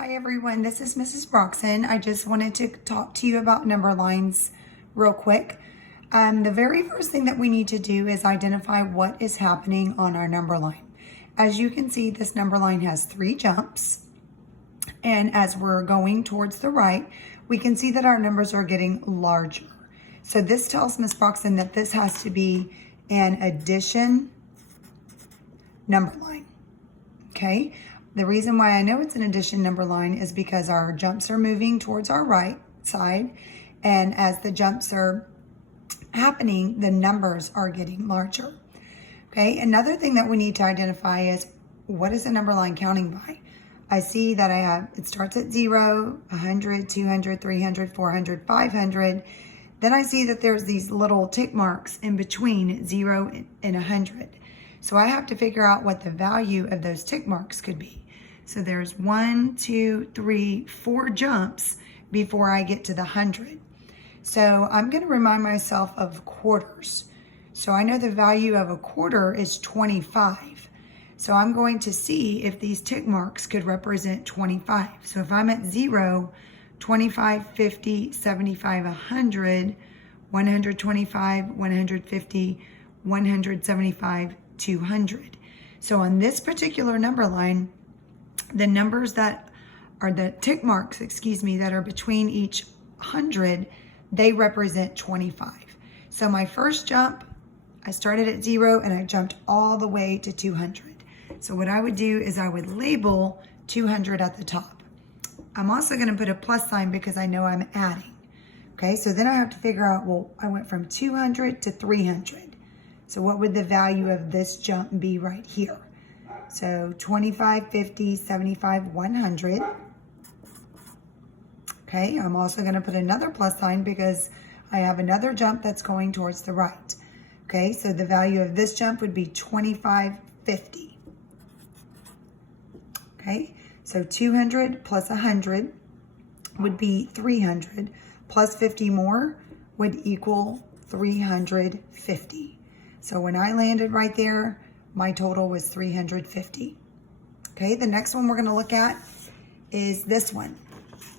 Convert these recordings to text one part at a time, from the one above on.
Hi everyone, this is Mrs. Broxson. I just wanted to talk to you about number lines real quick. The very first thing that we need to do is identify what is happening on our number line. As you can see, this number line has 3 jumps. And as we're going towards the right, we can see that our numbers are getting larger. So this tells Ms. Broxson that this has to be an addition number line, okay? The reason why I know it's an addition number line is because our jumps are moving towards our right side, and as the jumps are happening, the numbers are getting larger. Okay, another thing that we need to identify is what is the number line counting by? I see that it starts at 0, 100, 200, 300, 400, 500. Then I see that there's these little tick marks in between 0 and 100. So I have to figure out what the value of those tick marks could be. So there's 1, 2, 3, 4 jumps before I get to the 100. So I'm going to remind myself of quarters. So I know the value of a quarter is 25. So I'm going to see if these tick marks could represent 25. So if I'm at 0, 25, 50, 75, 100, 125, 150, 175, 200. So on this particular number line, the numbers that are the tick marks, that are between each 100, they represent 25. So my first jump, I started at 0 and I jumped all the way to 200. So what I would do is I would label 200 at the top. I'm also going to put a plus sign because I know I'm adding. Okay, so then I have to figure out, well, I went from 200 to 300. So what would the value of this jump be right here? So 25, 50, 75, 100. Okay, I'm also going to put another plus sign because I have another jump that's going towards the right. Okay, so the value of this jump would be 25, 50. Okay, so 200 plus 100 would be 300, plus 50 more would equal 350. So when I landed right there, my total was 350. Okay, the next one we're going to look at is this one.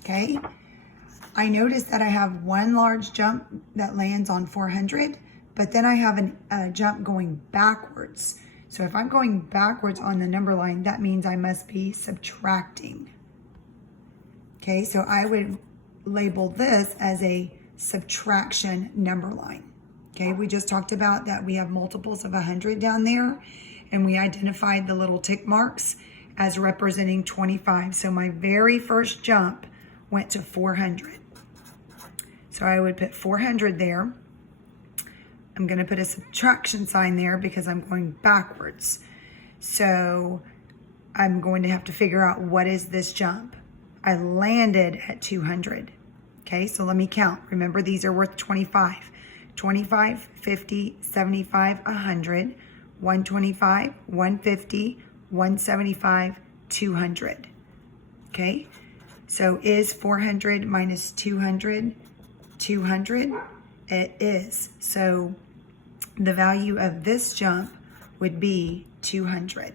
Okay, I noticed that I have one large jump that lands on 400, but then I have a jump going backwards. So if I'm going backwards on the number line, that means I must be subtracting. Okay, so I would label this as a subtraction number line. Okay, we just talked about that we have multiples of 100 down there, and we identified the little tick marks as representing 25. So my very first jump went to 400. So I would put 400 there. I'm going to put a subtraction sign there because I'm going backwards. So I'm going to have to figure out what is this jump. I landed at 200. Okay, so let me count. Remember, these are worth 25. 25, 50, 75, 100, 125, 150, 175, 200. Okay, so is 400 minus 200 200? It is. So the value of this jump would be 200.